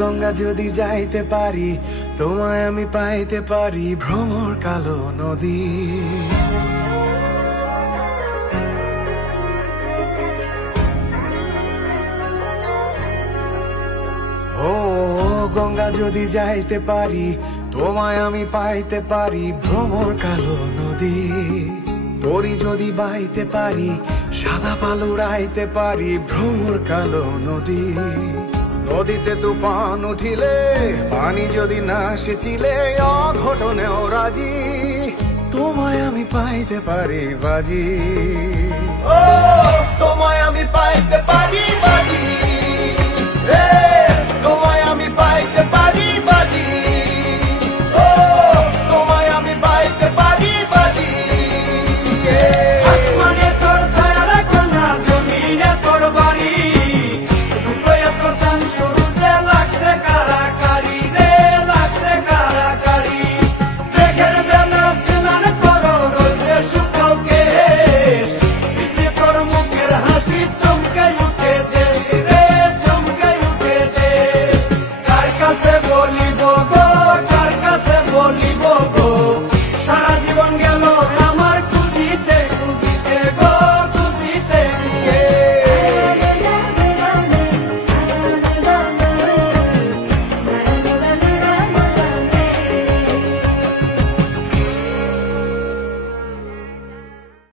গঙ্গা যদি যাইতে পারি, তোমায় আমি পাইতে পারি ভ্রমর কালো নদী। ও গঙ্গা যদি যাইতে পারি, তোমায় আমি পাইতে পারি ভ্রমর কালো নদী। তরি যদি বাইতে পারি, সাদা পাল উড়াইতে পারি ভ্রমর কালো নদী। নদীতে তুফান উঠিলে, পানি যদি না সেচিলে, অঘটনেও রাজি তোমায় আমি পাইতে পারি বাজি।